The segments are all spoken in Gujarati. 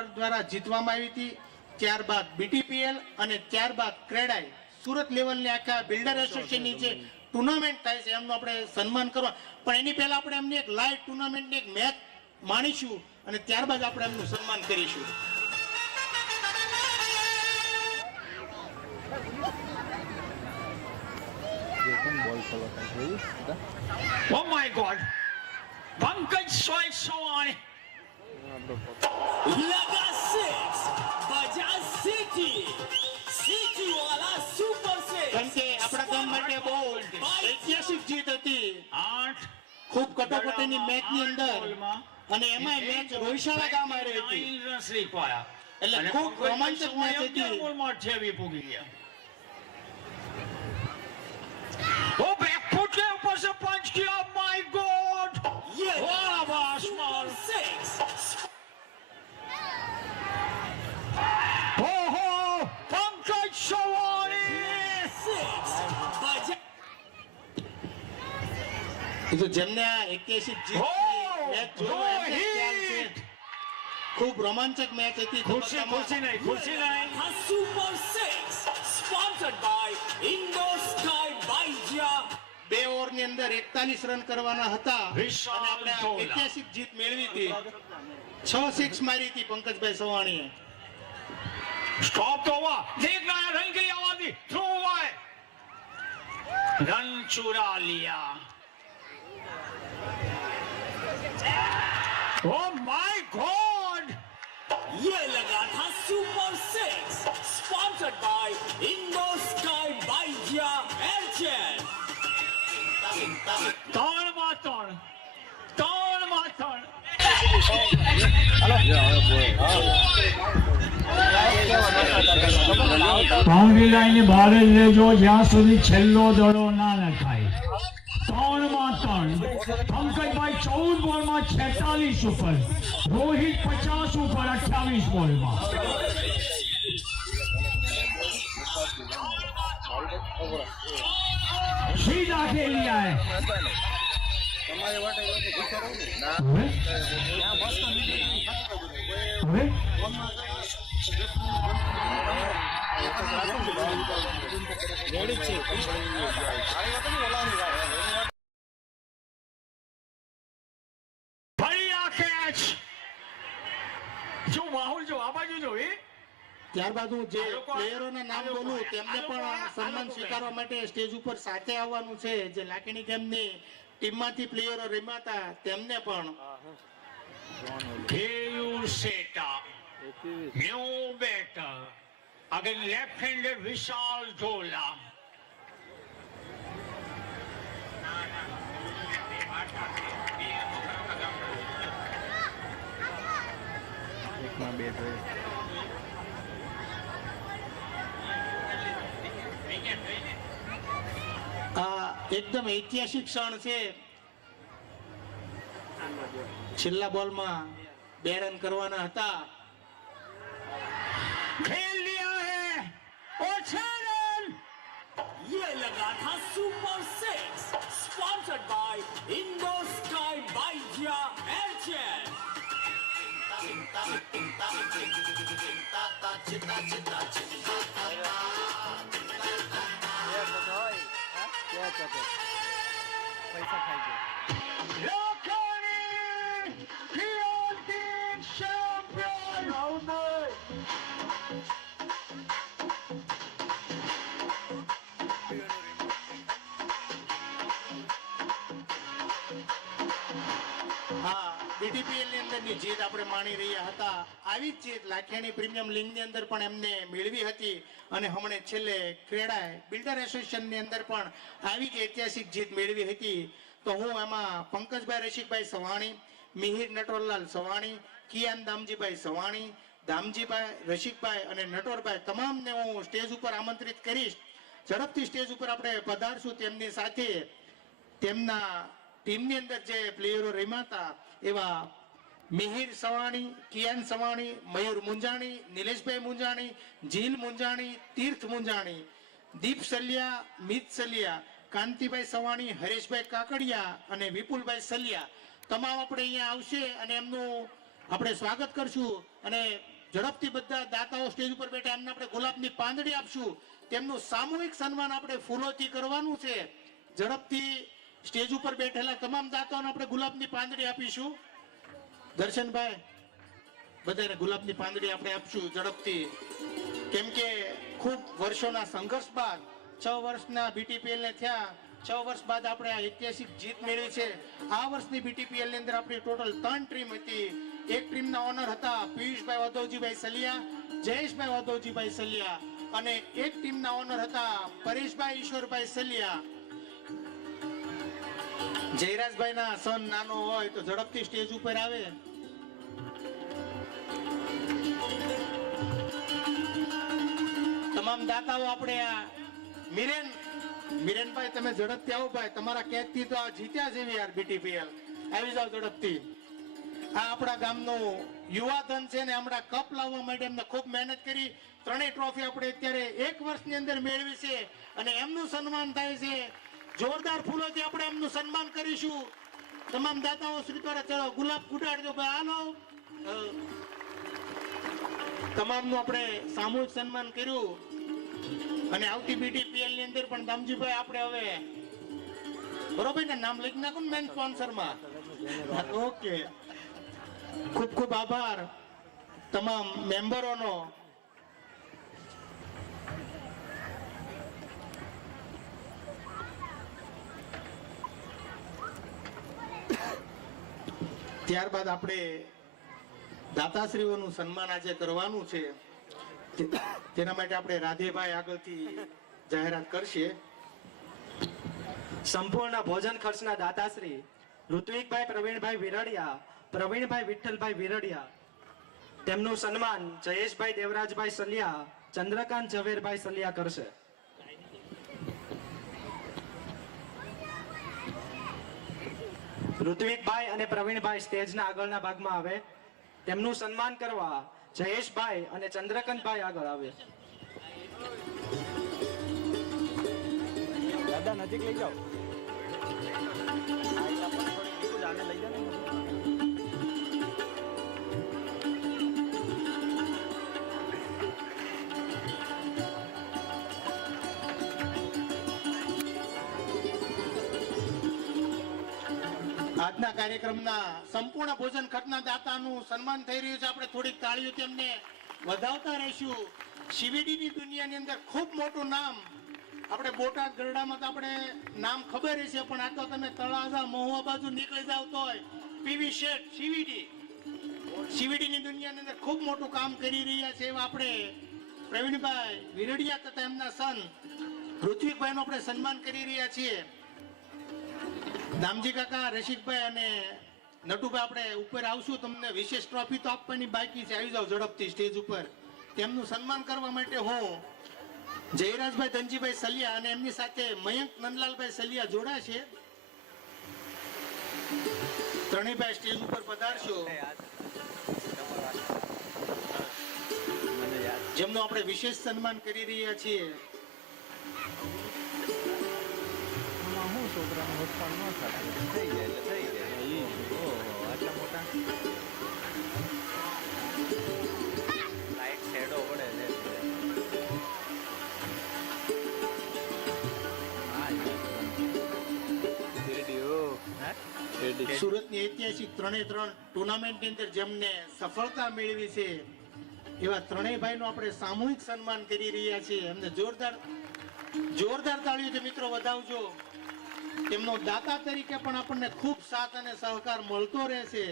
પરિવાર દ્વારા જીતવામાં આવી હતી. ત્યારબાદ BTPL અને ત્યારબાદ ક્રેડાઈ સુરત લેવલની આખા બિલ્ડર એસોસિએશનની જે ટુર્નામેન્ટ થાય છે એમનું આપણે સન્માન કરવા, પણ એની પહેલા આપણે એમની એક લાઈવ ટુર્નામેન્ટની એક મેચ માણીશું અને ત્યારબાદ આપણે એમનું સન્માન કરીશું. Oh my God! Pankaj Sawani. लगा सिक्स बजा सिटी सिटी वाला सुपर सिक्स. કેમ કે આપણા ગામ માટે બહુ ઐતિહાસિક જીત હતી. 8 ખૂબ કટોકટીની મેચની અંદર અને એમાં મેચ રોહિશાળા ગામ હારી હતી. 9 રન રીકવાયા. એટલે ખૂબ રોમાંચક મેચ હતી. બોલમાં 28 પૂગી ગયા. Oh, back foot के ऊपर से पंच किया. My God! ये वाह वाह स्मॉल. सिक्स ओहो! पंकज सवानी. सिक्स बजा એ તો જેમને આ ઐતિહાસિક જીત મેચ જોયો એમને ખ્યાલ છે. ખૂબ રોમાંચક મેચ હતી. खुशी नहीं. था super six sponsored by Indo Sky बाइजिया. 2 ઓવરની અંદર 41 રન કરવાના હતા વિશાલ અને આપણે આ ધોલા. ઐતિહાસિક જીત મેળવી હતી. 6 સિક્સ મારી હતી પંકજભાઈ સવાણીએ. स्टॉप तो हुआ. देखना है रन की आवाज थी. थ्रो हुआ है. रन चुरा लिया. Oh my God! ये लगा था super six sponsored by Indo Sky बाइजिया एयरचेल. 3 માં 3. બાઉન્ડ્રી લાઈનની બહાર જ લેજો જ્યાં સુધી છેલ્લો દડો ના નખાય. 3 માં 3. પંકજભાઈ 14 બોલમાં 46 ઉપર, રોહિત 50 ઉપર 28 બોલમાં. સીધા ખેલી આए. હવે बढ़िया कैच. जो माहौल जो आ बाजू जो है. ત્યારબાદ હું જે પ્લેયરોના નામ બોલું તેમને પણ સન્માન સ્વીકારવા માટે સ્ટેજ ઉપર સાથે આવવાનું છે. જે લાકડી ગેમની ટીમમાંથી પ્લેયરો રમ્યા તેમને પણ. Keyu Seta, new batter, again left-handed Vishal Dhola. આ એકદમ ઐતિહાસિક ક્ષણ છે. છેલ્લા બોલમાં 2 રન કરવાના હતા. खेल लिया है और 6 रन. ये लगा था super six sponsored by Indo Sky बाइजिया एयरचेल. Lakshmi, Creative Champion. હા, BTPL ની અંદરની જીત આપણે માણી રહ્યા હતા. આવી જ જીત લાખિયાણી પ્રીમિયમ લીગની અંદર પણ એમને મેળવી હતી અને હમણે છેલ્લે ક્રેડાઈ બિલ્ડર એસોસિએશનની અંદર પણ આવી જ ઐતિહાસિક જીત મેળવી હતી. તો હું એમાં પંકજભાઈ રસિકભાઈ સવાણી, મિહિર નટવરલાલ સવાણી, કિયાન દામજીભાઈ સવાણી, દામજીભાઈ રસિકભાઈ અને નટવરભાઈ તમામને હું સ્ટેજ ઉપર આમંત્રિત કરીશ. ઝડપથી સ્ટેજ ઉપર આપણે પધારશું. તેમની સાથે તેમના ટીમની અંદર જે પ્લેયરો રમ્યા હતા એવા મિહિર સવાણી, કિયાન સવાણી, મયુર મુંજાણી, નિલેશભાઈ મુંજાણી, જીલ મુંજાણી, તીર્થ મુંજાણી, દીપ સલિયા, મિત સલિયા, કાંતિભાઈ સવાણી, હરેશભાઈ કાકડિયા અને વિપુલભાઈ સલિયા તમામ આપણે અહીંયા આવશે અને એમનું આપણે સ્વાગત કરશું અને ઝડપથી બધા દાતાઓ સ્ટેજ ઉપર બેઠા એમને આપણે ગુલાબની પાંદડી આપશું. તેમનું સામૂહિક સન્માન આપણે ફૂલોથી કરવાનું છે. ઝડપથી સ્ટેજ ઉપર બેઠેલા તમામ દાતાઓને આપણે ગુલાબની પાંદડી આપીશું. દર્શનભાઈ બધાને ગુલાબની પાંદડી આપણે આપશું ઝડપથી, કેમ કે ખૂબ વર્ષોના સંઘર્ષ બાદ 6 વર્ષના BTPL ને થયા, 6 વર્ષ બાદ આપણે આ ઐતિહાસિક જીત મેળવી છે. આ વર્ષની BTPL ની અંદર આપણી ટોટલ 3 ટીમ હતી. એક ટીમના ઓનર હતા પિયુષભાઈ વાધવજીભાઈ સલિયા, જયેશભાઈ વાધવજીભાઈ સલિયા, અને એક ટીમના ઓનર હતા પરેશભાઈ ઈશ્વરભાઈ સલિયા. જયરાજભાઈ ના સન નાનો હોય તો ઝડપથી સ્ટેજ ઉપર આવે. તમામ દાતાઓ આપણે આ મિરેનભાઈ તમે ઝડપથી આવો ભાઈ, તમારા કેદથી તો આ જીત્યા છે યાર BTPL. આવી જાવ ઝડપથી. આ આપણા ગામનું યુવા ધન છે ને, હમણાં કપ લાવવા માટે એમને ખૂબ મહેનત કરી. 3 ટ્રોફી આપણે અત્યારે 1 વર્ષની અંદર મેળવી છે અને એમનું સન્માન થાય છે. જોરદાર ફૂલોથી આપણે એમનું સન્માન કરીશું. તમામ દાતાઓ શ્રી દ્વારા ચલો ગુલાબ ઉડાડજો ભાઈ, હાલો. તમામનું આપણે સામૂહિક સન્માન કર્યું અને આવતી BTPL ની અંદર પણ દામજીભાઈ આપણે હવે બરોબર ને નામ લખી નાખો ને મેન સ્પોન્સરમાં. ઓકે, ખૂબ ખૂબ આભાર તમામ મેમ્બરોનો. ત્યારબાદ આપણે દાતાશ્રીઓનું સન્માન આજે કરવાનું છે. તેના માટે આપણે રાધેભાઈ આગળથી જાહેરાત કરશે. સંપૂર્ણ ભોજન ખર્ચના દાતાશ્રી ઋત્વિકભાઈ પ્રવીણભાઈ વિરડિયા, પ્રવીણભાઈ વિઠ્ઠલભાઈ વિરડિયા, તેમનું સન્માન જયેશભાઈ દેવરાજભાઈ સલિયા, ચંદ્રકાંત ઝવેરભાઈ સલિયા કરશે. ઋત્વિકભાઈ અને પ્રવીણભાઈ સ્ટેજના આગળના ભાગમાં આવે. તેમનું સન્માન કરવા જયેશભાઈ અને ચંદ્રકાંતભાઈ આગળ આવે. દાદા નજીક લઈ જાઓ. લઈ જાઓ. આજના કાર્યક્રમના સંપૂર્ણ ભોજન ખર્ચના દાતાનું સન્માન થઈ રહ્યું છે. આપણે થોડીક તાળીઓથી એમને વધાવતા રહીશું. CVD ની દુનિયાની અંદર ખૂબ મોટું નામ, આપણે બોટાદ ગરડામાં તો આપણે નામ ખબર છે, પણ આ તો તમે તળાજા મહુવા બાજુ નીકળી જાવ તોય PV શેઠ CVD ની દુનિયાની અંદર ખૂબ મોટું કામ કરી રહ્યા છે. એવા આપણે પ્રવીણભાઈ વિરડિયા તથા એમના સન ઋત્વિકભાઈનું આપણે સન્માન કરી રહ્યા છીએ. દામજી કાકા, રશિકભાઈ અને નટુભાઈ આપણે ઉપર આવશું. તમને વિશેષ ટ્રોફી તો આપવાની બાકી છે. આવી જાવ ઝડપથી સ્ટેજ ઉપર. તેમનું સન્માન કરવા માટે હું જયરાજભાઈ ધનજીભાઈ સલિયા અને એમની સાથે મયંક નંદલાલભાઈ સલિયા જોડાશે. ત્રણેયભાઈ સ્ટેજ ઉપર પધારશો, જેમનું આપણે વિશેષ સન્માન કરી રહ્યા છીએ. છોકરાનું હોસ્પિટલ ન થાય થઈ જાય એટલે થઈ જાય. ઓહો, આટલા મોટા લાઈટ શેડો પડે છે. સુરતની ઐતિહાસિક 3 ટુર્નામેન્ટની અંદર જેમને સફળતા મેળવી છે એવા ત્રણેય ભાઈનું આપણે સામૂહિક સન્માન કરી રહ્યા છીએ. એમને જોરદાર તાળીઓથી મિત્રો વધાવજો. તેમનો દાતા તરીકે પણ આપણને ખૂબ સાથ અને સહકાર મળતો રહેશે.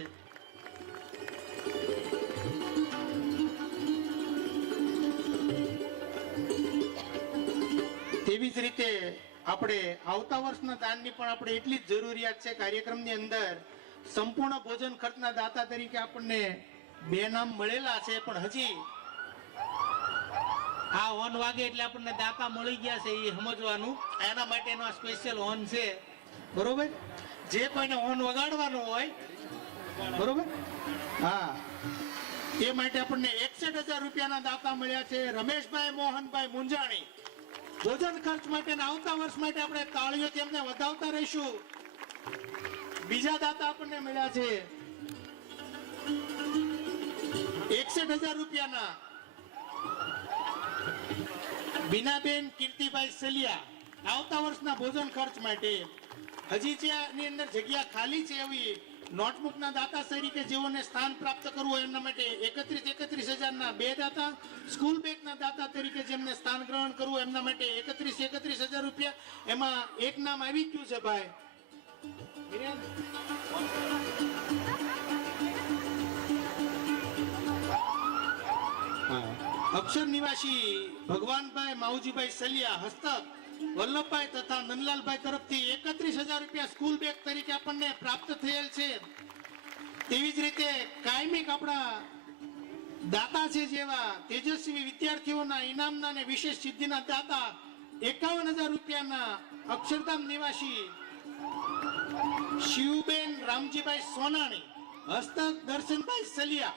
તેવી જ રીતે આપણે આવતા વર્ષના દાનની પણ આપણે એટલી જ જરૂરિયાત છે. કાર્યક્રમની અંદર સંપૂર્ણ ભોજન ખર્ચના દાતા તરીકે આપણને 2 નામ મળેલા છે, પણ હજી આ ઓન વાગે એટલે આપણને દાતા મળી ગયા છે એ સમજવાનું. એના માટેનો આ સ્પેશિયલ ઓન છે, બરોબર. જે કોઈને ઓન વગાડવાનું હોય, બરોબર, હા, એ માટે આપણને 61,000 રૂપિયાના દાતા મળ્યા છે. રમેશભાઈ મોહનભાઈ મુંજાણી ભોજન ખર્ચ માટે આવતા વર્ષ માટે આપણે તાળીઓથી એમને વધાવતા રહીશું. બીજા દાતા આપણને મળ્યા છે 61,000 રૂપિયાના બીનાબેન કીર્તિભાઈ સલિયા આવતા વર્ષના ભોજન ખર્ચ માટે. હજી જે આની અંદર જગ્યા ખાલી છે એવી નોટબુકના દાતા તરીકે જેઓને સ્થાન પ્રાપ્ત કરવું હોય એમના માટે 31,000ના 2 દાતા, સ્કૂલ બેગના દાતા તરીકે જેમને સ્થાન ગ્રહણ કરવું હોય એમના માટે 31,000 રૂપિયા. એમાં એક નામ આવી ગયું છે ભાઈ વિરેન. અક્ષર નિવાસી ભગવાનભાઈ માવજીભાઈ સલિયા હસ્તક વલ્લભભાઈ તથા નંદલાલભાઈ તરફથી 31,000 રૂપિયા સ્કૂલ બેગ તરીકે આપણને પ્રાપ્ત થયેલ છે. તેવી જ રીતે કાયમિક આપણા દાતા છે જેવા તેજસ્વી વિદ્યાર્થીઓના ઇનામના અને વિશેષ સિદ્ધિના દાતા 51,000 રૂપિયાના અક્ષરધામ નિવાસી શિવબેન રામજીભાઈ સોનાણી હસ્તક દર્શનભાઈ સલિયા.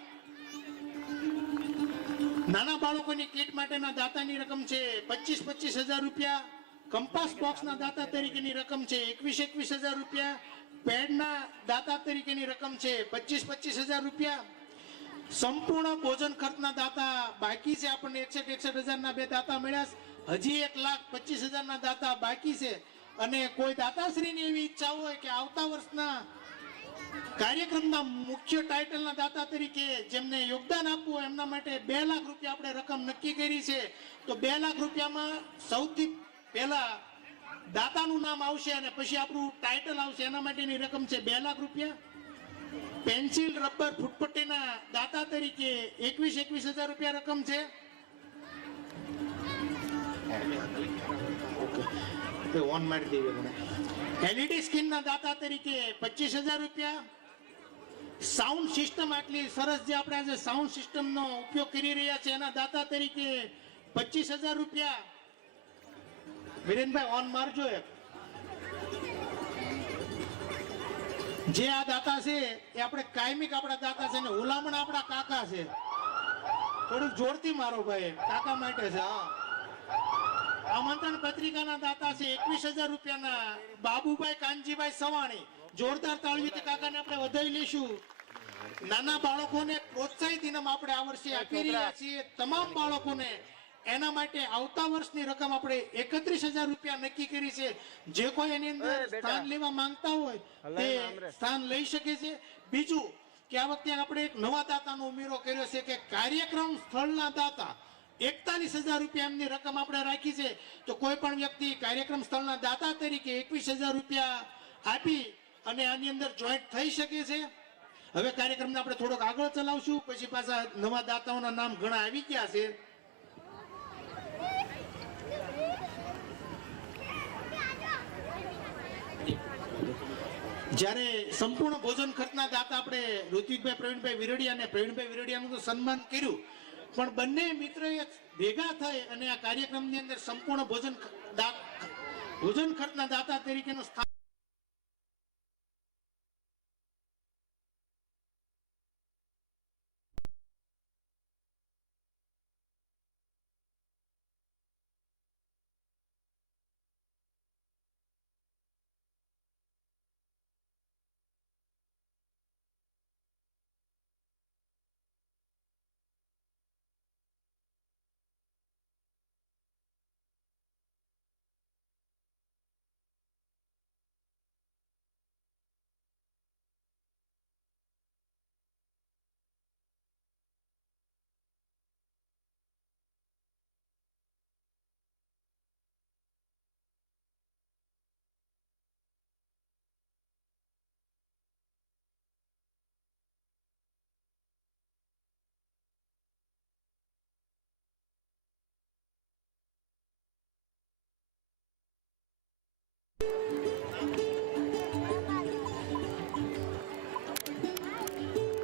નાના બાળકોની કીટ માટેના દાતાની રકમ છે 25,000 રૂપિયા. કંપાસ બોક્સના દાતા તરીકેની રકમ છે 21,000 રૂપિયા. પેડના દાતા તરીકેની રકમ છે 25,000 રૂપિયા. સંપૂર્ણ ભોજન ખર્ચના દાતા બાકી છે આપણને 61,000ના 2 દાતા મળ્યા. હજી 1,25,000ના દાતા બાકી છે. અને કોઈ દાતાશ્રીની એવી ઈચ્છા હોય કે આવતા વર્ષના કાર્યક્રમના મુખ્ય ટાઇટલના દાતા તરીકે જેમને યોગદાન આપવું હોય એમના માટે 2 લાખ રૂપિયા આપણે રકમ નક્કી કરી છે. તો 2 લાખ રૂપિયામાં સૌથી પહેલા દાતાનું નામ આવશે અને પછી આપણું ટાઇટલ આવશે. એના માટેની રકમ છે 2 લાખ રૂપિયા. પેન્સિલ રબર ફૂટપટ્ટીના દાતા તરીકે 21,000 રૂપિયા રકમ છે. ઓન મારી દેવી મને. એલઈડી સ્ક્રીનના દાતા તરીકે 25,000 રૂપિયા. સાઉન્ડ સિસ્ટમ આટલી સરસ જે આપણે આજે સાઉન્ડ સિસ્ટમનો ઉપયોગ કરી રહ્યા છે એના દાતા તરીકે 25,000 રૂપિયા. વિરેનભાઈ ઓન મારજો. જે આ દાતા છે એ આપણે કાયમિક આપણા દાતા છે ને હુલામણ આપણા કાકા છે. થોડુંક જોરથી મારો ભાઈ, કાકા માટે છે. હા, આમંત્રણ પત્રિકાના દાતા છે 21,000 રૂપિયાના બાબુભાઈ કાનજીભાઈ સવાણી. જોરદાર તાળીઓથી કાકાને આપણે વધાવી લઈશું. નાના બાળકોને પ્રોત્સાહિત ઇનામ આપણે આ વર્ષે આપી રહ્યા છીએ તમામ બાળકોને. એના માટે આવતા વર્ષની રકમ આપણે 31,000 રૂપિયા નક્કી કરી છે. જે કોઈ એની અંદર સ્થાન લેવા માંગતા હોય તે સ્થાન લઈ શકે છે. બીજું કે આ વખતે આપણે એક નવા દાતાનો ઉમેરો કર્યો છે કે કાર્યક્રમ સ્થળના દાતા 41,000 રૂપિયા એમની રકમ આપણે રાખી છે. તો કોઈ પણ વ્યક્તિ કાર્યક્રમ સ્થળના દાતા તરીકે 21,000 રૂપિયા આપી અને આની અંદર જોઈન્ટ થઈ શકે છે. હવે કાર્યક્રમને આપણે થોડોક આગળ ચલાવશું, પછી પાછા નવા દાતાઓના નામ ઘણા આવી ગયા છે. જ્યારે સંપૂર્ણ ભોજન ખર્ચના દાતા આપણે ઋત્વિકભાઈ પ્રવીણભાઈ વિરડિયા અને પ્રવીણભાઈ વિરડિયાનું તો સન્માન કર્યું, પણ બંને મિત્રોએ ભેગા થઈ અને આ કાર્યક્રમની અંદર સંપૂર્ણ ભોજન ખર્ચના દાતા તરીકેનું સ્થાન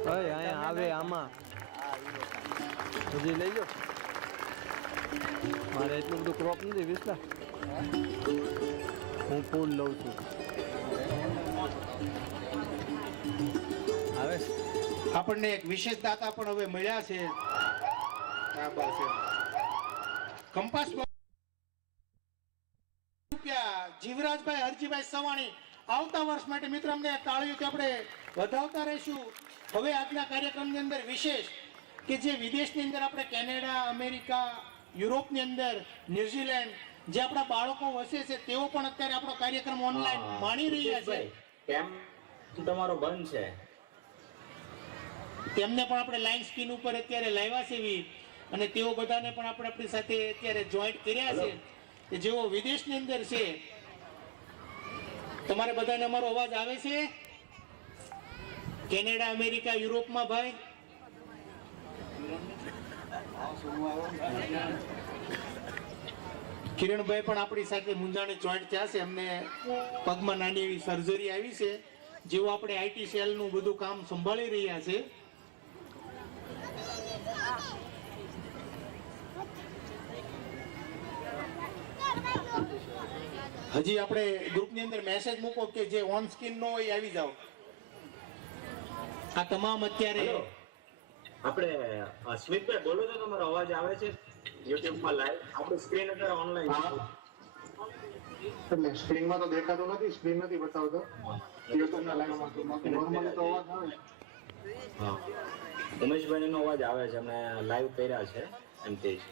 અહીંયા આવે આમાં હજી લઈ લો. મારે એટલું બધું ક્રોપ નથી વિસલા, હું ફૂલ લઉં છું. આવે આપણને એક વિશેષ દાતા પણ હવે મળ્યા છે. આ બસ કંપાસ રૂપિયા જીવરાજભાઈ હરજીભાઈ સવાણી. આવતા વર્ષ માટે મિત્રો અમને તાળીઓથી આપણે વધાવતા રહીશું. હવે આજના કાર્યક્રમની અંદર વિશેષ કે જે વિદેશની અંદર આપણે કેનેડા, અમેરિકા, યુરોપની અંદર, ન્યુઝીલેન્ડ જે આપણા બાળકો વસે છે તેઓ પણ અત્યારે આપણો કાર્યક્રમ ઓનલાઈન માણી રહ્યા છે. કેમ્પ તમારો બંધ છે. તેમને પણ આપણે લાઈન સ્ક્રીન ઉપર અત્યારે લાવ્યા છે વીર, અને તેઓ બધાને પણ આપણે આપણી સાથે અત્યારે જોઈન્ટ કર્યા છે કે જેઓ વિદેશની અંદર છે. તમારે બધાને અમારો અવાજ આવે છે? કેનેડા, અમેરિકા, યુરોપમાં ભાઈ કિરણભાઈ પણ આપણી સાથે મુંજાણે જોઈન્ટ થયા છે. એમને પગમાં નાની એવી સર્જરી આવી છે, જેઓ આપણે આઈટી સેલનું બધું કામ સંભાળી રહ્યા છે. હજી આપણે ગ્રુપની અંદર મેસેજ મૂકો કે જે ઓન સ્ક્રીન નો હોય આવી જાઓ. આ તમામ અત્યારે આપણે સ્મિતભાઈ બોલો તો તમારો અવાજ આવે છે YouTube માં લાઈવ. આપણી સ્ક્રીન અત્યારે ઓનલાઈન છે. એટલે સ્ક્રીનમાં તો દેખાતું નથી, સ્ક્રીન નથી બતાવતો યુટ્યુબના લાઈવમાં તો નોર્મલી તો અવાજ આવે. હા, ઉમેશભાઈ નો અવાજ આવે છે. અમે લાઈવ કર્યા છે એમ તે છે.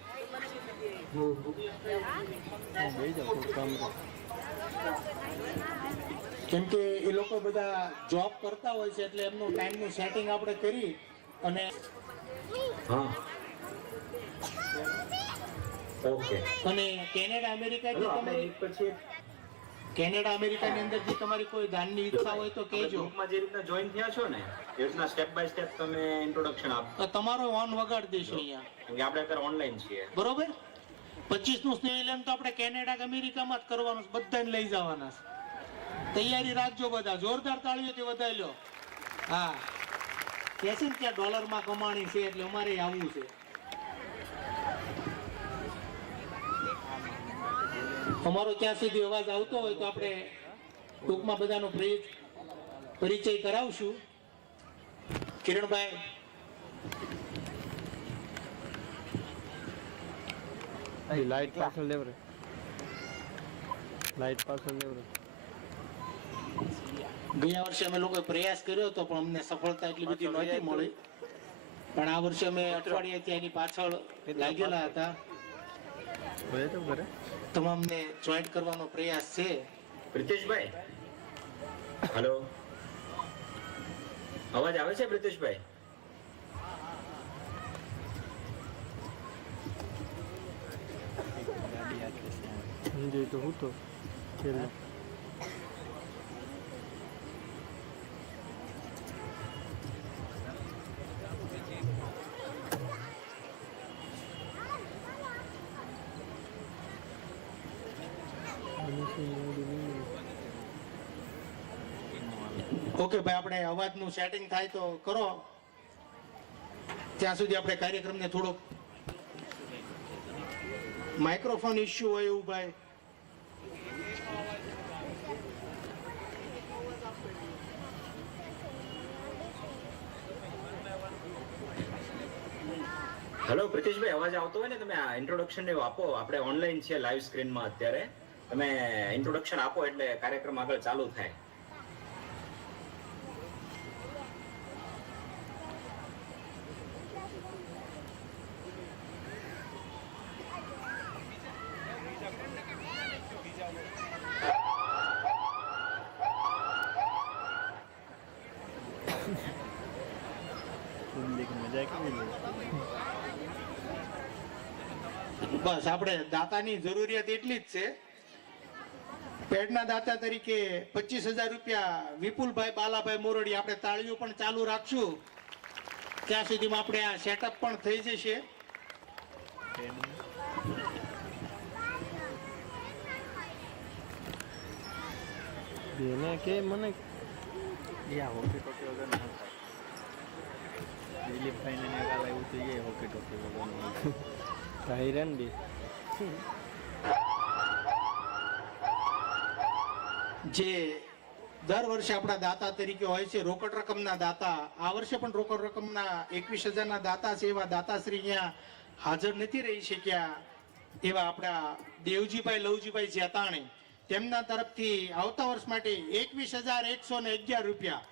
કેમ કે એ લોકો બધા જોબ કરતા હોય છે એટલે એમનું ટાઈમનું સેટિંગ આપણે કરી અને હા ઓકે. અને કેનેડા, અમેરિકા જે આપણે તમારી એક પછી કેનેડા, અમેરિકાની અંદર જે તમારી કોઈ દાનની ઈચ્છા હોય તો કહેજો. ગ્રુપમાં જે રીતના જોઈન થયા છો ને એ રીતના સ્ટેપ બાય સ્ટેપ તમે ઇન્ટ્રોડક્શન આપો. તો તમારો ઓન વગાડી દઈશું અહીંયા, કેમ કે આપણે અત્યારે ઓનલાઈન છીએ. બરોબર? 25 નું સ્નેહલન તો આપણે કેનેડા, અમેરિકામાં જ કરવાનું છે, બધાને લઈ જવાના છે. તૈયારી રાખજો બધા, જોરદાર તાળીઓથી વધાઈ લો. હા, કે છે ને ત્યાં ડોલરમાં કમાણી છે એટલે અમારે આવવું છે. અમારો ત્યાં સુધી અવાજ આવતો હોય તો આપણે ટૂંકમાં બધાનો પરિચય કરાવશું. કિરણભાઈ, લાઈટ પાછળ લેવરે, લાઈટ પાછળ લેવરે. ગયા વર્ષે અમે લોકોએ પ્રયાસ કર્યો હતો પણ અમને સફળતા એટલી બધી નહોતી મળી, પણ આ વર્ષે અમે અઠવાડિયે ત્યાંની પાછળ લાગેલા હતા. હોય તો ઘરે તમામને જોઈન્ટ કરવાનો પ્રયાસ છે. પ્રિતેશભાઈ, હેલો, અવાજ આવે છે પ્રિતેશભાઈ? સમજી તો હું તો છેલ્લે ઓકે ભાઈ, આપણે અવાજનું સેટિંગ થાય તો કરો. ત્યાં સુધી આપણે કાર્યક્રમને થોડોક માઇક્રોફોન ઇશ્યુ હોય એવું ભાઈ. હેલો પ્રિતેશભાઈ, અવાજ આવતો હોય ને તમે આ ઇન્ટ્રોડક્શન આપો. આપણે ઓનલાઈન છીએ લાઈવ સ્ક્રીનમાં અત્યારે. તમે ઇન્ટ્રોડક્શન આપો એટલે કાર્યક્રમ આગળ ચાલુ થાય. મજા કેવી લે. બસ આપણે દાતાની જરૂરિયાત એટલી જ છે. પેડના દાતા તરીકે 25,000 રૂપિયા વિપુલભાઈ બાલાભાઈ મોરડી. આપણે તાળીઓ પણ ચાલુ રાખશું ત્યાં સુધીમાં આપણે આ સેટઅપ પણ થઈ જશે. બેને કે મને યા હોકી ટોકી વગર ના થાય. દિલીપભાઈ ને કાલ આવ્યું તો એ હોકી ટોકી વગર થાય રંડી. જે દર વર્ષે આપણા દાતા તરીકે હોય છે રોકડ રકમના દાતા, આ વર્ષે પણ રોકડ રકમના 21,000 દાતા છે. એવા દાતાશ્રી અહીંયા હાજર નથી રહી શક્યા એવા આપણા દેવજીભાઈ લવજીભાઈ જેતાણી, તેમના તરફથી આવતા વર્ષ માટે 21,111 રૂપિયા.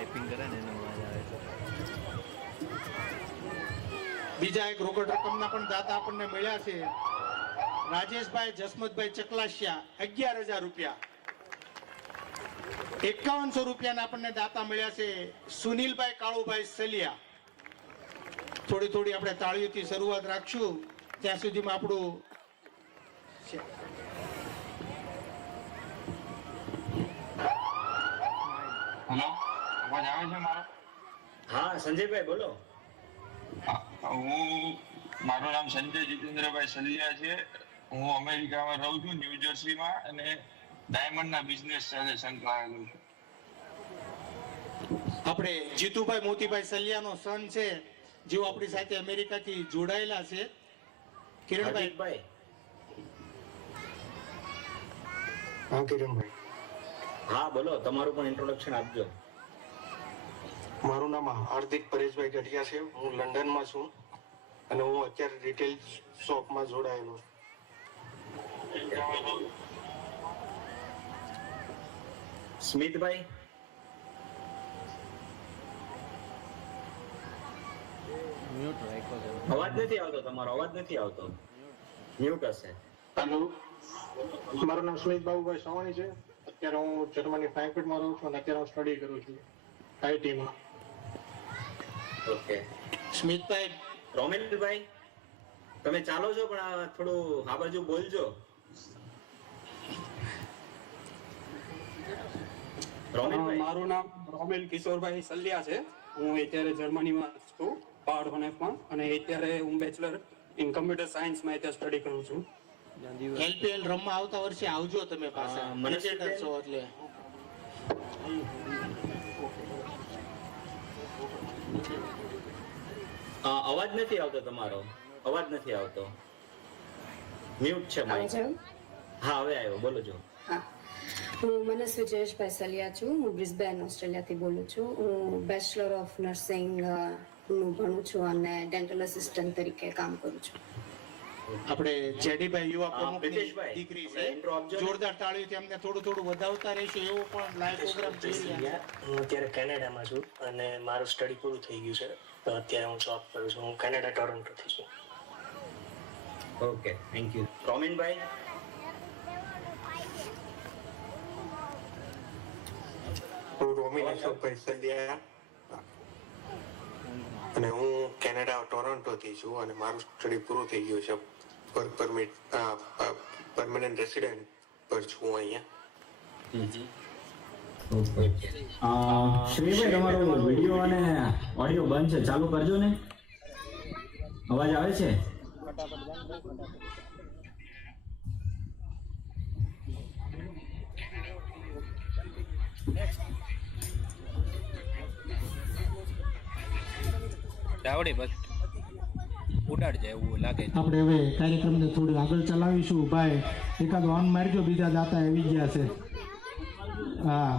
ટાઈપિંગ કરે ને એનો અવાજ આવે છે. બીજા એક રોકડ રકમના પણ દાતા આપણને મળ્યા છે. રાજેશભાઈ જસમતભાઈ ચકલાસિયા 11,000 રૂપિયા. 5100 રૂપિયાના આપણને દાતા મળ્યા છે. સુનિલભાઈ કાળુભાઈ સલિયા. થોડી આપણે તાળીઓથી શરૂઆત રાખશું ત્યાં સુધીમાં આપણું હેલો, અવાજ આવે છે મારો? હા સંજયભાઈ બોલો. મારું નામ સંજય જીતેન્દ્રભાઈ સલિયા છે. હું અમેરિકામાં રહું છું, ન્યૂ જર્સીમાં, અને ડાયમંડના બિઝનેસ સાથે સંકળાયેલો છું. આપણે જીતુભાઈ મોતીભાઈ સલિયાનો સન છે, જેઓ આપણી સાથે અમેરિકાથી જોડાયેલા છે. કિરણભાઈ, હાર્દિકભાઈ. હા કિરણભાઈ, હા બોલો, તમારું પણ ઇન્ટ્રોડક્શન આપજો. મારું નામ હાર્દિક પરેશભાઈ ગઢિયા છે. હું લંડનમાં છું અને હું અત્યારે રિટેલ શોપમાં જોડાયેલો છું. સ્મિતભાઈ. મ્યુટ રાખ્યો છે. અવાજ નથી આવતો, તમારો અવાજ નથી આવતો. મ્યુટ હશે. હેલો, મારું નામ સ્મિત બાબુભાઈ સવાણી છે. અત્યારે હું જર્મની ફ્રેન્કફર્ટમાં રહું છું અને અત્યારે હું સ્ટડી કરું છું આઈટીમાં. ઓકે. સ્મિતભાઈ, રોમેલભાઈ, તમે ચાલો છો પણ આ થોડું આ બાજુ બોલજો. રોમેલભાઈ. મારું નામ રોમેલ કિશોરભાઈ સલિયા છે. હું અત્યારે જર્મનીમાં છું, પાવર1Fમાં, અને અત્યારે હું બેચલર ઇન કમ્પ્યુટર સાયન્સમાં અત્યારે સ્ટડી કરું છું. એલપીએલ રમવા આવતા વર્ષે આવજો તમે પાછા. મને મને છો એટલે અવાજ નથી આવતો તમારો, અવાજ નથી આવતો. મ્યુટ છે માઇક. હા હવે આવ્યો, બોલો છો. હા, હું મનસ્વી જયેશભાઈ સલિયા છું. હું બ્રિસ્બેન ઓસ્ટ્રેલિયાથી બોલું છું. હું બેચલર ઓફ નર્સિંગ નું ભણું છું અને ડેન્ટલ આસિસ્ટન્ટ તરીકે કામ કરું છું. આપણે જેડીભાઈ યુવા પ્રમુખની પ્રિતેશભાઈ, દીકરી આપણે છે. intro આપજો ને. જોરદાર તાળીઓથી અમને થોડું વધાવતા રહેશું એવો પણ લાઈવ પ્રોગ્રામ જોઈ રહ્યા છે. હું અત્યારે કેનેડામાં છું અને મારું સ્ટડી પૂરું થઈ ગયું છે, તો અત્યારે હું જોબ કરું છું. હું કેનેડા ટોરન્ટોથી છું. Okay, thank you. રોમેનભાઈ. હું રોમિન અશોકભાઈ સલિયા અને હું કેનેડા ટોરન્ટોથી છું અને મારું સ્ટડી પૂરું થઈ ગયું છે. વર્ક પરમિટ પરમનન્ટ રેસિડેન્ટ પર છું અહીંયા. શ્રીભાઈ, તમારો વિડીયો અને ઓડિયો બંધ છે, ચાલુ કરજો ને. અવાજ આવે છે? ડાવડે બસ ઉડાડ જાય એવું લાગે. આપણે હવે કાર્યક્રમને થોડું આગળ ચલાવીશું. ભાઈ એકાદ ઓન મારજો, બીજા દાતા આવી ગયા છે. હા,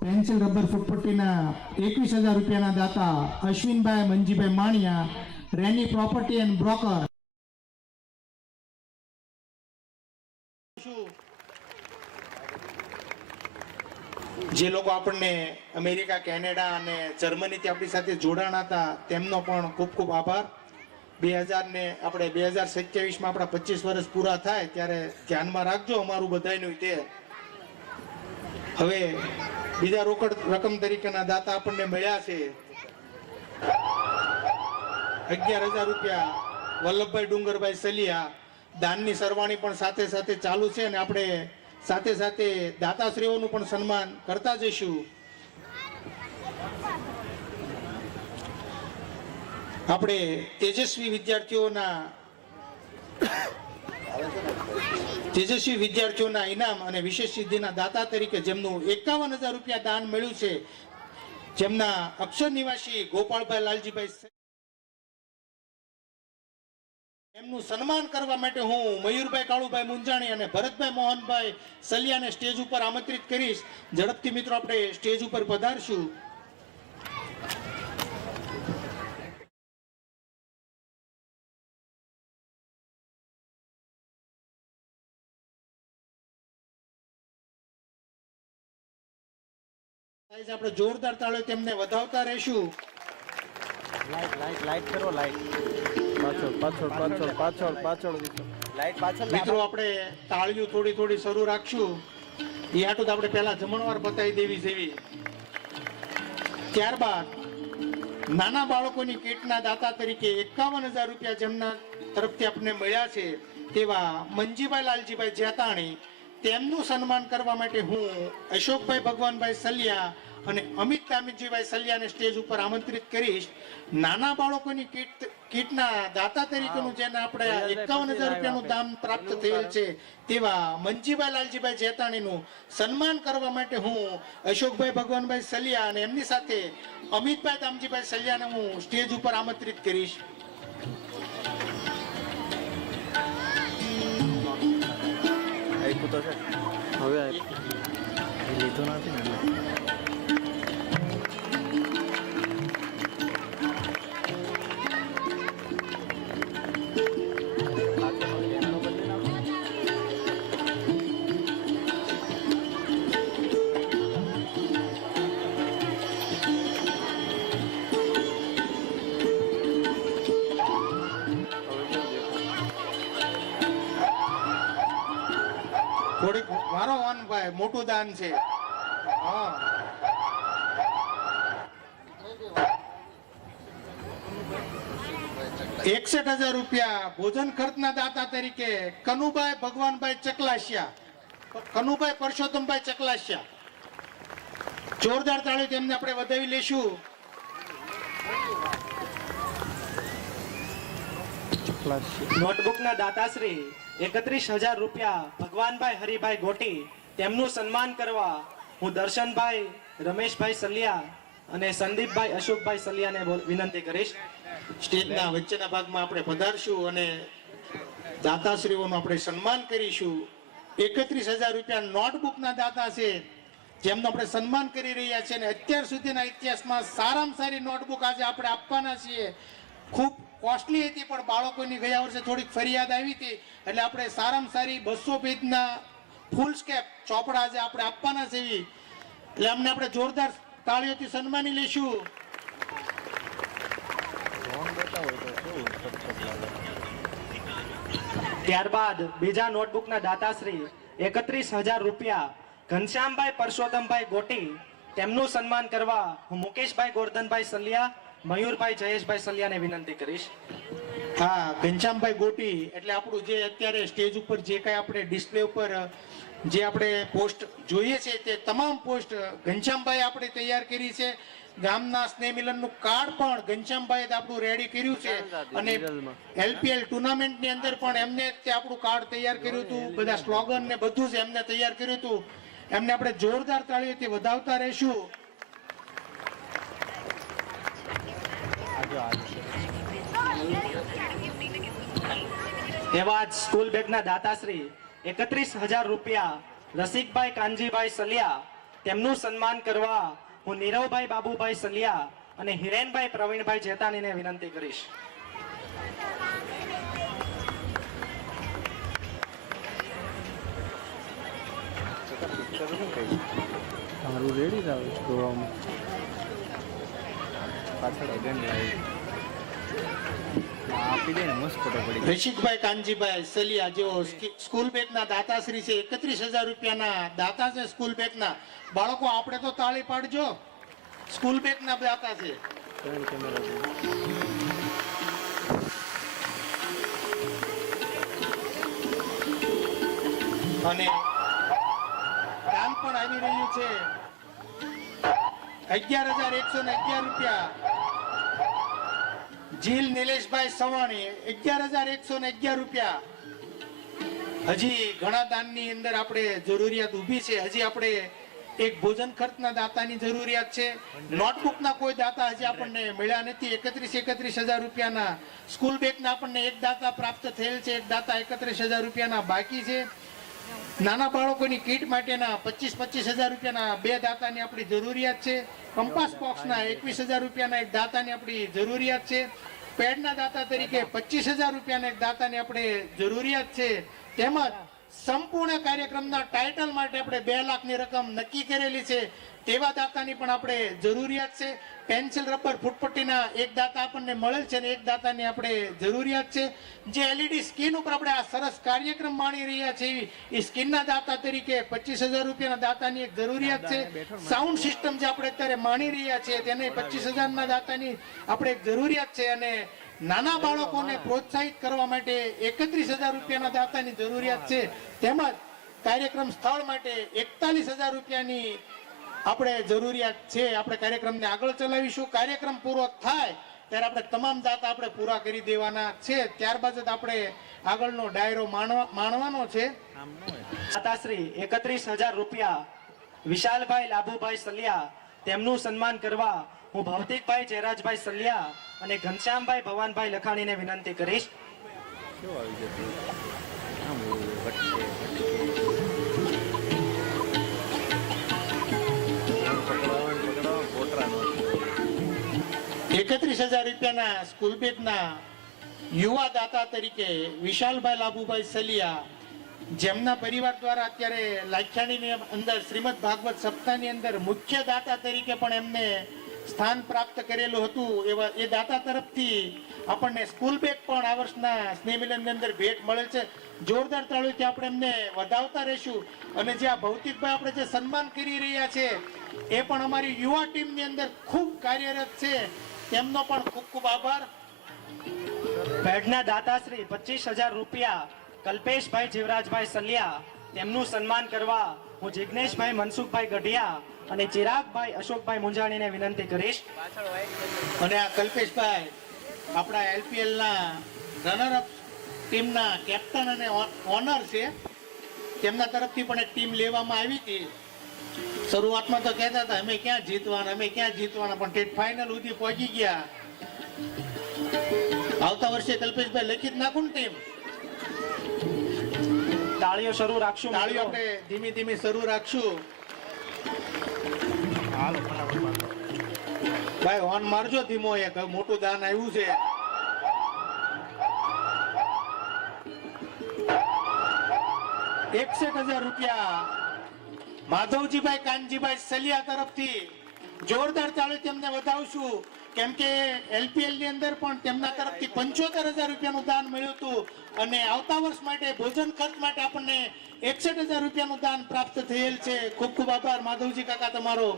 પેન્સિલ રબર ફૂટપટ્ટીના 21,000 રૂપિયાના દાતા અશ્વિનભાઈ મંજીભાઈ માણિયા, રેની પ્રોપર્ટી એન્ડ બ્રોકર. જે લોકો આપણને અમેરિકા, કેનેડા અને જર્મનીથી આપણી સાથે જોડાણ હતા તેમનો પણ ખૂબ ખૂબ આભાર. 2027માં આપણા 25 વર્ષ પૂરા થાય ત્યારે ધ્યાનમાં રાખજો અમારું બધાયનું તે. હવે બીજા રોકડ રકમ તરીકેના દાતા આપણને મળ્યા છે. 11,000 રૂપિયા વલ્લભભાઈ ડુંગરભાઈ સલિયા. દાનની સરવાણી પણ સાથે સાથે ચાલુ છે અને આપણે સાથે સાથે દાતાશ્રીઓનું પણ સન્માન કરતા જઈશું. આપણે તેજસ્વી વિદ્યાર્થીઓના ઇનામ અને વિશેષ સિદ્ધિના દાતા તરીકે જેમનું 51,000 રૂપિયા દાન મળ્યું છે, જેમના અક્ષર નિવાસી ગોપાળભાઈ લાલજીભાઈ, એમનું સન્માન કરવા માટે હું મયુરભાઈ કાળુભાઈ મુંજાણી અને ભરતભાઈ મોહનભાઈ સલિયાને સ્ટેજ ઉપર આમંત્રિત કરીશ. ઝડપથી મિત્રો આપણે સ્ટેજ ઉપર પધારશું. આપણે જોરદાર તાળીઓ તેમને વધાવતા રહીશું. લાઈટ લાઈટ લાઈટ કરો લાઈટ પાછળ પાછળ પાછળ પાછળ પાછળ લાઈટ પાછળ મિત્રો આપણે તાળીઓ થોડી થોડી શરૂ રાખશું. એ આટલું તો આપણે પહેલા જમણવાર બતાવી દેવી જેવી. ત્યારબાદ નાના બાળકોની કીટના દાતા તરીકે 51,000 રૂપિયા જેમના તરફથી આપણને મળ્યા છે તેવા મંજીભાઈ લાલજીભાઈ જેતાણી, તેમનું સન્માન કરવા માટે હું અશોકભાઈ ભગવાનભાઈ સલિયા અને અમિત દામીજીભાઈ સલિયાને સ્ટેજ ઉપર આમંત્રિત કરીશ. નાના બાળકોની કીટના દાતા તરીકેનું જેને આપણે 51,000 રૂપિયાનું દાન પ્રાપ્ત થયેલ છે તેવા મંજીભાઈ લાલજીભાઈ જેતાણીનું સન્માન કરવા માટે હું અશોકભાઈ ભગવાનભાઈ સલિયા અને એમની સાથે અમિતભાઈ દામજીભાઈ સલિયાને હું સ્ટેજ ઉપર આમંત્રિત કરીશ. આપ્યું તો છે હવે લીધું નથી ને થોડીક વારો વાન ભાઈ, મોટું દાન છે. હા, ₹61,000 રૂપિયા ભોજન ખર્ચના દાતા તરીકે કનુભાઈ ભગવાનભાઈ ચકલાસિયા, કનુભાઈ પરસોત્તમભાઈ ચકલાસિયા. જોરદાર તાળી તેમને આપણે વધાવી લેશું. નોટબુકના દાતાશ્રી 31,000 રૂપિયા ભગવાનભાઈ હરિભાઈ ગોટી, તેમનું સન્માન કરવા હું દર્શનભાઈ રમેશભાઈ સલિયા અને સંદીપભાઈ અશોકભાઈ સલિયાને વિનંતી કરીશ. સ્ટેજના વચ્ચેના ભાગમાં આપણે પધારશું અને દાતાશ્રીઓનું આપણે સન્માન કરીશું. 31,000 રૂપિયા નોટબુકના દાતા છે જેમનું આપણે સન્માન કરી રહ્યા છીએ અને અત્યાર સુધીના ઇતિહાસમાં સારામાં સારી નોટબુક આજે આપણે આપવાના છીએ. ખૂબ કોસ્ટલી હતી પણ બાળકોની ગયા વર્ષે થોડીક ફરિયાદ આવી હતી એટલે આપણે સારામાં સારી 200 પેજના ફૂલ સ્કેપ ચોપડા આજે આપણે આપવાના છે. એટલે અમને આપણે જોરદાર તાળીઓથી સન્માની લઈશું. ત્યારબાદ બીજા નોટબુકના દાતાશ્રી 31,000 રૂપિયા ઘનશ્યામભાઈ પરસોત્તમભાઈ ગોટી, તેમનું સન્માન કરવા હું મુકેશભાઈ ગોરધનભાઈ સલિયા, મયુરભાઈ જયેશભાઈ સલિયાને વિનંતી કરીશ. હા, ઘનશ્યામભાઈ ગોટી એટલે આપણું જે અત્યારે સ્ટેજ ઉપર જે કાંઈ આપણે ડિસ્પ્લે ઉપર જે આપણે પોસ્ટ જોઈએ છે તે તમામ પોસ્ટ ઘનશ્યામભાઈ આપણે તૈયાર કરી છે. ગામના સ્નેહ મિલનનું કાર્ડ પણ ઘનશ્યામભાઈએ આપણું રેડી કર્યું છે અને LPL ટુર્નામેન્ટની અંદર પણ એમને તે આપણું કાર્ડ તૈયાર કર્યું હતું. બધા સ્લોગન ને બધું જ એમને તૈયાર કર્યું હતું. એમને આપણે જોરદાર તાળીઓથી વધાવતા રહીશું. એવા જ સ્કૂલ બેગના દાતાશ્રી 31,000 રૂપિયા રસિકભાઈ કાનજીભાઈ સલિયા, તેમનું સન્માન કરવા હું નીરવભાઈ બાબુભાઈ સલિયા અને હિરેનભાઈ પ્રવીણભાઈ જેતાણીને વિનંતી કરીશ. તમારું રેડી જ આવે જોવામાં પાછળ અગેન લાઈટ આપી દે ને મસ્ત ફોટો પડી. રસિકભાઈ કાનજીભાઈ સલિયા જેઓ સ્કૂલ બેગના દાતાશ્રી છે, 31,000 રૂપિયાના દાતા છે સ્કૂલ બેગના. બાળકો આપણે તો તાળી પાડજો, સ્કૂલ બેગના દાતા છે. અને દાન પણ આવી રહ્યું છે 11,111 રૂપિયા જીલ નિલેશભાઈ સવાણી, 11,111 રૂપિયા. હજી ઘણા દાનની અંદર આપણે જરૂરિયાત ઊભી છે. હજી આપણે એક ભોજન ખર્ચના દાતાની જરૂરિયાત છે. નોટબુકના કોઈ દાતા હજી આપણને મળ્યા નથી. 31,000 રૂપિયાના સ્કૂલ બેગના આપણને એક દાતા પ્રાપ્ત થયેલ છે. એક દાતા 31,000 રૂપિયાના બાકી છે. નાના બાળકોની કીટ માટેના 25,000 રૂપિયાના બે દાતાની આપણી જરૂરિયાત છે. કંપાસ બોક્સના 21,000 રૂપિયાના એક દાતાની આપણી જરૂરિયાત છે. પેડના દાતા તરીકે 25,000 રૂપિયાના એક દાતાની આપણે જરૂરિયાત છે. તેમજ સંપૂર્ણ કાર્યક્રમના ટાઇટલ માટે આપણે 2 લાખની રકમ નક્કી કરેલી છે. તેવા દાતાની પણ આપણે જરૂરિયાત છે. પેન્સિલ રબર ફૂટપટ્ટીના એક દાતા આપણને મળેલ છે અને એક દાતાની આપણે જરૂરિયાત છે. જે LED સ્કીન ઉપર આપણે આ સરસ કાર્યક્રમ માણી રહ્યા છીએ એ સ્કીનના દાતા તરીકે 25,000 રૂપિયાના દાતાની એક જરૂરિયાત છે. સાઉન્ડ સિસ્ટમ જે આપણે અત્યારે માણી રહ્યા છીએ તેને 25,000ના દાતાની આપણે એક જરૂરિયાત છે. અને નાના બાળકોને પ્રોત્સાહિત કરવા માટે 31,000 રૂપિયાના દાતાની જરૂરિયાત છે. તેમજ કાર્યક્રમ સ્થળ માટે 41,000 રૂપિયાની આપણે જરૂરિયાત છે. આપણે કાર્યક્રમને આગળ ચલાવીશું. કાર્યક્રમ પૂરો થાય ત્યારે આપણે તમામ દાતા આપણે પૂરા કરી દેવાના છે. ત્યારબાદ જ આપણે આગળનો ડાયરો માણવાનો છે. દાતાશ્રી 31,000 રૂપિયા વિશાલભાઈ લાભુભાઈ સલિયા તેમનું સન્માન કરવા હું ભૌતિકભાઈ જયરાજભાઈ સલિયા અને ઘનશ્યામભાઈ ભવાનભાઈ લખાણીને વિનંતી કરીશ. કેવું આવી જતું આમ વટકે 31,000 રૂપિયાના સ્કૂલ બેગના યુવા દાતા તરીકે વિશાલભાઈ લાભુભાઈ સલિયા, જેમના પરિવાર દ્વારા અત્યારે લાખિયાણીની અંદર શ્રીમદ ભાગવત સપ્તાહની અંદર મુખ્ય દાતા તરીકે પણ એમને સ્થાન પ્રાપ્ત કરેલું હતું. એવા એ દાતા તરફથી આપણને સ્કૂલ બેગ પણ આ વર્ષના સ્નેહ મિલનની અંદર ભેટ મળેલ છે. જોરદાર તાળીઓથી આપણે એમને વધાવતા રહીશું. અને જે આ ભૌતિકભાઈ આપણે જે સન્માન કરી રહ્યા છે એ પણ અમારી યુવા ટીમની અંદર ખૂબ કાર્યરત છે. તેમનો પણ ખૂબ ખૂબ આભાર. ભેટના દાતાશ્રી 25,000 રૂપિયા કલ્પેશભાઈ જીવરાજભાઈ સલિયા તેમનું સન્માન કરવા હું જિગ્નેશભાઈ મનસુખભાઈ ગઢિયા અને ચિરાગભાઈ અશોકભાઈ મુંજાણીને વિનંતી કરીશ. અને આ કલ્પેશભાઈ આપણા LPL ના રનર અપ ટીમના કેપ્ટન અને ઓનર છે. તેમના તરફથી પણ એક ટીમ લેવામાં આવી હતી. શરૂઆતમાં તો કહેતા હતા અમે ક્યાં જીતવાના પણ ટેટ ફાઇનલ સુધી પહોંચી ગયા. આવતા વર્ષે કલ્પેશભાઈ લખી જ નાખું ને ટીમ. તાળીઓ શરૂ રાખશું. તાળીઓ આપણે ધીમે ધીમે શરૂ રાખશું. ભાઈ હોર્ન મારજો ધીમો. એક મોટું દાન આવ્યું છે. ₹61,000 રૂપિયા માધવજીભાઈ કાનજીભાઈ સલિયા તરફથી જોરદાર તાળી તેમને વધાવશું. કેમ કે LPL ની અંદર પણ તેમના તરફથી 75,000 રૂપિયાનું દાન મળ્યું હતું અને આવતા વર્ષ માટે ભોજન ખર્ચ માટે આપણને 61,000 રૂપિયાનું દાન પ્રાપ્ત થયેલ છે. ખૂબ ખૂબ આભાર માધવજી કાકા તમારો.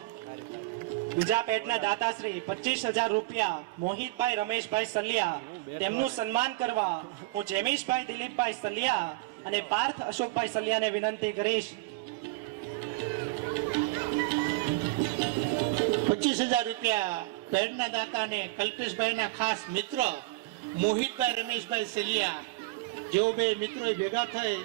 બીજા પેટના દાતાશ્રી 25,000 રૂપિયા મોહિતભાઈ રમેશભાઈ સલિયા તેમનું સન્માન કરવા હું જેમીશભાઈ દિલીપભાઈ સલિયા અને પાર્થ અશોકભાઈ સલિયાને વિનંતી કરીશ. 25,000 રૂપિયા પેડના દાતા અને કલ્પેશભાઈના ખાસ મિત્ર મોહિતભાઈ રમેશભાઈ સલિયા, જેઓ બે મિત્રોએ ભેગા થઈ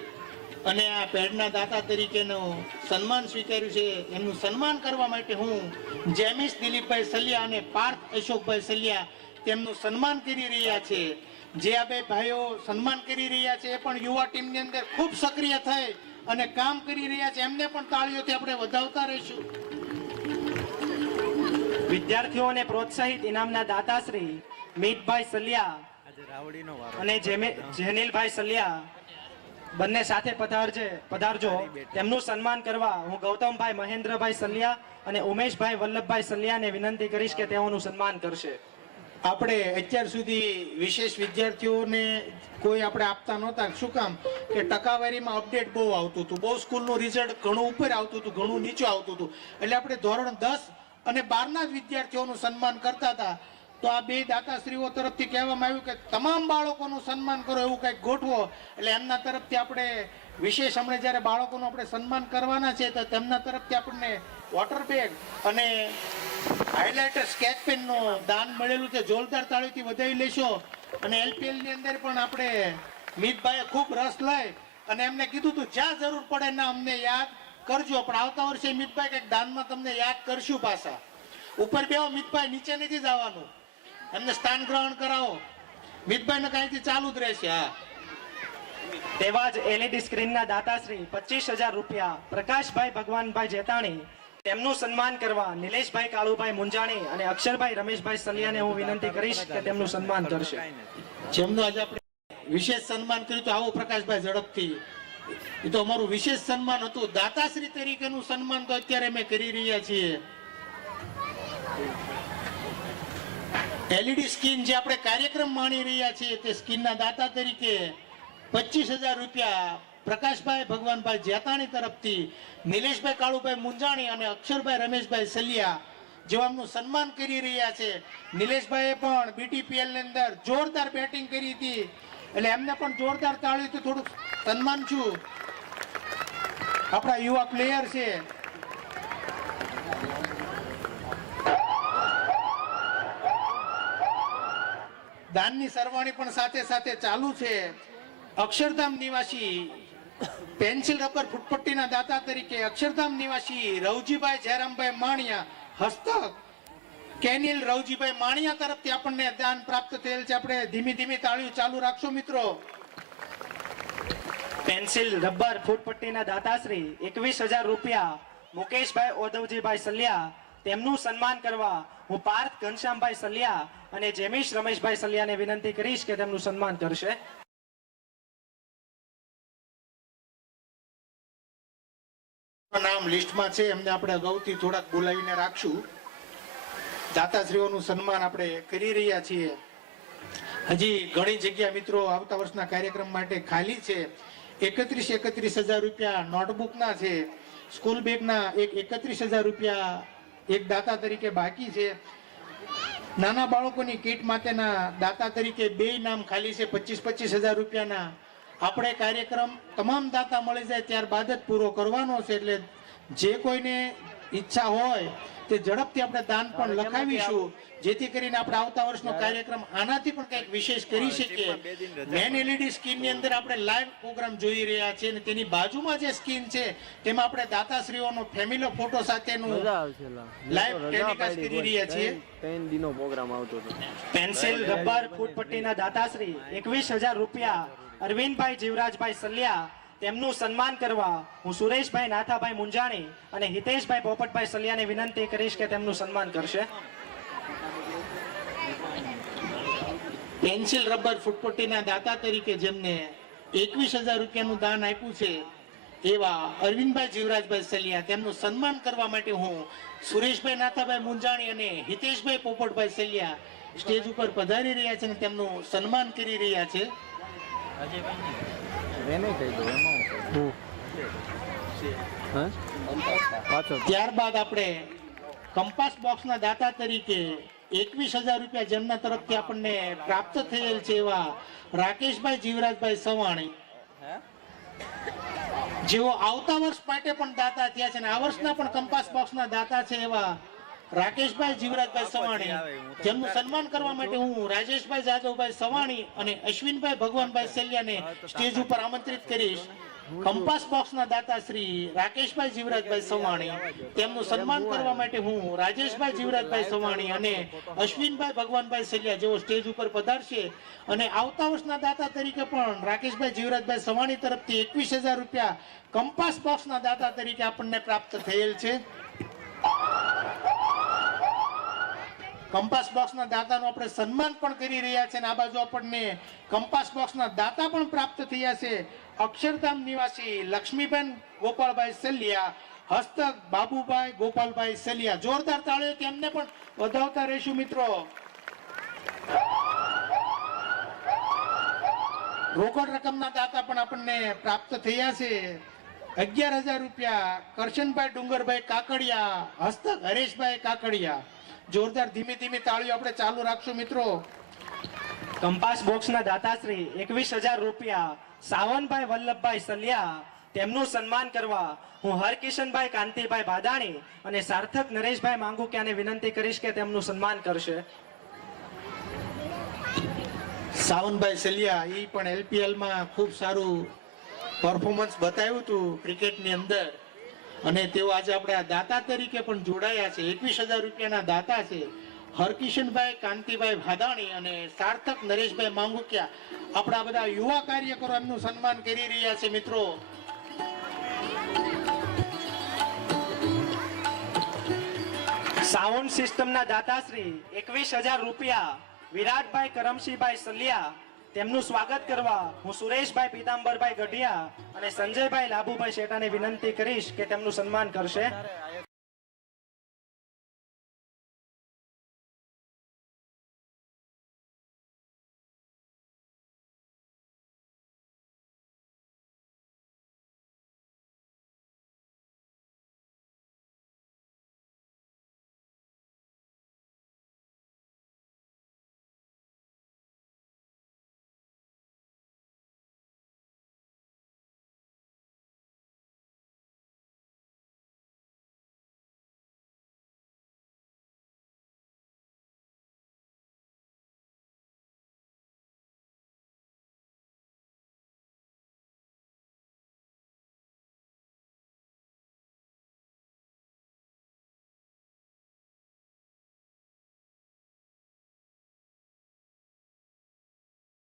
અને આ પેડના દાતા તરીકેનું સન્માન સ્વીકાર્યું છે. એમનું સન્માન કરવા માટે હું જેમીશ દિલીપભાઈ સલિયા અને પાર્થ અશોકભાઈ સલિયા તેમનું સન્માન કરી રહ્યા છે. જે આ બે ભાઈઓ સન્માન કરી રહ્યા છે એ પણ યુવા ટીમની અંદર ખૂબ સક્રિય થઈ અને કામ કરી રહ્યા છે. એમને પણ તાળીઓથી આપણે વધાવતા રહીશું. વિદ્યાર્થીઓને પ્રોત્સાહિત ઇનામના દાતાશ્રી મીતભાઈ સલિયા અને જેનિલભાઈ સલિયા બંને સાથે પધારજો. તેમનું સન્માન કરવા હું ગૌતમભાઈ મહેન્દ્રભાઈ સલિયા અને ઉમેશભાઈ વલ્લભભાઈ સલિયાને વિનંતી કરીશ કે તેઓનું સન્માન કરશે. આપણે અત્યાર સુધી વિશેષ વિદ્યાર્થીઓને કોઈ આપણે આપતા નહોતા. શું કામ કે ટકાવારીમાં અપડેટ બહુ આવતું હતું. બહુ સ્કૂલનું રિઝલ્ટ ઘણું ઉપર આવતું હતું, ઘણું નીચું આવતું હતું. એટલે આપણે ધોરણ 10 અને 12ના જ વિદ્યાર્થીઓનું સન્માન કરતા હતા. તો આ બે દાતાશ્રીઓ તરફથી કહેવામાં આવ્યું કે તમામ બાળકોનું સન્માન કરો, એવું કંઈક ગોઠવો. એટલે એમના તરફથી આપણે વિશેષ હમણાં જ્યારે બાળકોનું આપણે સન્માન કરવાના છે તો તેમના તરફથી આપણને વોટર બેગ અને હાઇલાઇટર સ્કેચ પેનનું દાન મળેલું છે. જોરદાર તાળીથી વધાવી લેશો. અને LPL ની અંદર પણ આપણે મીતભાઈએ ખૂબ રસ લઈ અને એમને કીધું તું જ્યાં જરૂર પડે ના અમને યાદ કરજો. પણ આવતા વર્ષે મીતભાઈ કંઈક દાનમાં તમને યાદ કરશું. પાછા ઉપર બેહો મીતભાઈ, નીચે નથી જવાનું. એમને સ્થાન ગ્રહણ કરાવો. મીતભાઈને કાંઈથી ચાલુ જ રહેશે. હા, તેવા જ LED સ્ક્રીનના દાતાશ્રી 25,000 રૂપિયા પ્રકાશભાઈ ભગવાનભાઈ જેતાણી તેમનું સન્માન કરવા નિલેશભાઈ કાળુભાઈ મુંજાણી અને અક્ષરભાઈ રમેશભાઈ સલિયાને હું વિનંતી કરીશ કે તેમનું સન્માન કરશે. જેમનું આજે આપણે વિશેષ સન્માન કર્યું તો આવો પ્રકાશભાઈ ઝડપથી એ તો અમારું વિશેષ સન્માન હતું. દાતાશ્રી તરીકેનું સન્માન તો અત્યારે અમે કરી રહ્યા છીએ. LED સ્કીન જે આપણે કાર્યક્રમ માણી રહ્યા છીએ તે સ્કીનના દાતા તરીકે 25,000 રૂપિયા પ્રકાશભાઈ ભગવાનભાઈ જેતાણી તરફથી નિલેશભાઈ કાળુભાઈ મુંજાણી અને અક્ષરભાઈ રમેશભાઈ સલિયા જેવાનું સન્માન કરી રહ્યા છે. નિલેશભાઈએ પણ BTPL ની અંદર જોરદાર બેટિંગ કરી હતી એટલે એમને પણ જોરદાર તાળીઓથી થોડુંક સન્માન છું. આપણા યુવા પ્લેયર છે. દાનની સરવાણી પણ સાથે સાથે ચાલુ છે. અક્ષરધામ નિવાસી પેન્સિલ રબર ફૂટપટ્ટીના દાતા તરીકે અક્ષરધામ નિવાસી રવજીભાઈ જયરામભાઈ માણિયા હસ્તક કેનિલ રવજીભાઈ માણિયા તરફથી આપણને દાન પ્રાપ્ત થયેલ છે. આપણે ધીમી ધીમી તાળીઓ ચાલુ રાખશો મિત્રો. પેન્સિલ રબર ફૂટપટ્ટીના દાતાશ્રી 21,000 રૂપિયા મુકેશભાઈ ઓધવજીભાઈ સલિયા તેમનું સન્માન કરવા હું પાર્થ ઘનશ્યામભાઈ સલિયા અને જેમીશ રમેશભાઈ સલિયાને વિનંતી કરીશ કે તેમનું સન્માન કરશે. નામ લિસ્ટમાં છે એમને આપણે અગાઉથી થોડાક બોલાવીને રાખશું. દાતાશ્રીઓનું સન્માન આપણે કરી રહ્યા છીએ. હજી ઘણી જગ્યા મિત્રો આવતા વર્ષના કાર્યક્રમ માટે ખાલી છે. 31,000 રૂપિયા નોટબુકના છે. સ્કૂલ બેગના 31,000 રૂપિયા એક દાતા તરીકે બાકી છે. નાના બાળકોની કીટ માટેના દાતા તરીકે 2 નામ ખાલી છે 25,000 રૂપિયાના. આપણે કાર્યક્રમ તમામ દાતા મળી જાય ત્યારબાદ જ પૂરો કરવાનો છે. એટલે જે કોઈને ઈચ્છા હોય તે ઝડપથી આપણે દાન પણ લખાવીશું જેથી કરીને આપણે આવતા વર્ષનો કાર્યક્રમ આનાથી પણ કંઈક વિશેષ કરી શકીએ. મેન LED સ્કીનની અંદર આપણે લાઈવ પ્રોગ્રામ જોઈ રહ્યા છીએ અને તેની બાજુમાં જે સ્કીન છે તેમાં આપણે દાતાશ્રીઓનો ફેમિલી ફોટો સાથેનું લાઈવ ટેલિકાસ્ટ કરી રહ્યા છીએ. 3 દિનો પ્રોગ્રામ આવતો હતો. પેન્સિલ રબર ફૂટપટ્ટીના દાતાશ્રી 21,000 રૂપિયા અરવિંદભાઈ જીવરાજભાઈ સલિયા તેમનું સન્માન કરવા હું સુરેશભાઈ નાથાભાઈ મુંજાણી અને હિતેશભાઈ પોપટભાઈ સલિયાને વિનંતી કરીશ કે તેમનું સન્માન કરશે. પેન્સિલ રબર ફૂટપટ્ટીના દાતા તરીકે જેમને 21,000 રૂપિયાનું દાન આપ્યું છે એવા અરવિંદભાઈ જીવરાજભાઈ સલિયા તેમનું સન્માન કરવા માટે હું સુરેશભાઈ નાથાભાઈ મુંજાણી અને હિતેશભાઈ પોપટભાઈ સલિયા સ્ટેજ ઉપર પધારી રહ્યા છે અને તેમનું સન્માન કરી રહ્યા છે. ત્યારબાદ આપણે કંપાસ બોક્સના દાતા તરીકે 21,000 રૂપિયા જેમના તરફથી આપણને પ્રાપ્ત થયેલ છે એવા રાકેશભાઈ જીવરાજભાઈ સવાણી જેઓ આવતા વર્ષ માટે પણ દાતા થયા છે અને આ વર્ષના પણ કંપાસ બોક્સના દાતા છે એવા રાકેશભાઈ જીવરાજભાઈ સવાણી જેમનું સન્માન કરવા માટે હું રાજેશભાઈ જાદવભાઈ સવાણી અને અશ્વિનભાઈ ભગવાનભાઈ સલિયાને સ્ટેજ ઉપર આમંત્રિત કરીશ. કંપાસ બોક્સના દાતા શ્રી રાકેશભાઈ જીવરાજભાઈ સવાણી તેમનું સન્માન કરવા માટે હું રાજેશભાઈ જીવરાજભાઈ સવાણી અને અશ્વિનભાઈ ભગવાનભાઈ સલિયા જેઓ સ્ટેજ ઉપર પધારશે અને આવતા વર્ષના દાતા તરીકે પણ રાકેશભાઈ જીવરાજભાઈ સવાણી તરફથી 21,000 રૂપિયા કંપાસ બોક્સના દાતા તરીકે આપણને પ્રાપ્ત થયેલ છે. કંપાસ બોક્સના દાતાનું આપણે સન્માન પણ કરી રહ્યા છે અને આ બાજુ આપણને કંપાસ બોક્સના દાતા પણ પ્રાપ્ત થયા છે. અક્ષરધામ નિવાસી લક્ષ્મીબેન ગોપાલભાઈ સલિયા હસ્તક બાબુભાઈ ગોપાલભાઈ સલિયા જોરદાર તાળીઓથી એમને પણ વધાવતા રહીશું મિત્રો. રોકડ રકમના દાતા પણ આપણને પ્રાપ્ત થયા છે. 11,000 રૂપિયા કરશનભાઈ ડુંગરભાઈ કાકડિયા હસ્તક હરેશભાઈ કાકડિયા. જોરદાર ધીમી ધીમી તાળીઓ આપણે ચાલુ રાખશું મિત્રો. કંપાસ બોક્સના દાતાશ્રી 21,000 રૂપિયા સાવનભાઈ વલ્લભભાઈ સલિયા તેમનું સન્માન કરવા હું હરકિશનભાઈ કાંતિભાઈ ભાદાણી અને સાર્થક નરેશભાઈ માંગુકિયાને વિનંતી કરીશ કે તેમનું સન્માન કરશે. સાવનભાઈ સલિયા એ પણ LPL માં ખૂબ સારું પરફોર્મન્સ બતાવ્યું હતું ક્રિકેટની અંદર અને તેઓ આજે આપણા દાતા તરીકે પણ જોડાયા છે. 21,000 રૂપિયાના દાતા છે હરકિશનભાઈ કાંતિભાઈ ભાદાણી અને સાર્થક નરેશભાઈ માંગુકિયા. આપણા બધા યુવા કાર્યકરો એમનું સન્માન કરી રહ્યા છે મિત્રો. સાઉન્ડ સિસ્ટમના દાતાશ્રી 21,000 રૂપિયા વિરાટભાઈ કરમશીભાઈ સલિયા તેમનું સ્વાગત કરવા હું સુરેશભાઈ પીતાંબરભાઈ ગઢિયા અને સંજયભાઈ લાભુભાઈ શેઠાને વિનંતી કરીશ કે તેમનું સન્માન કરશે.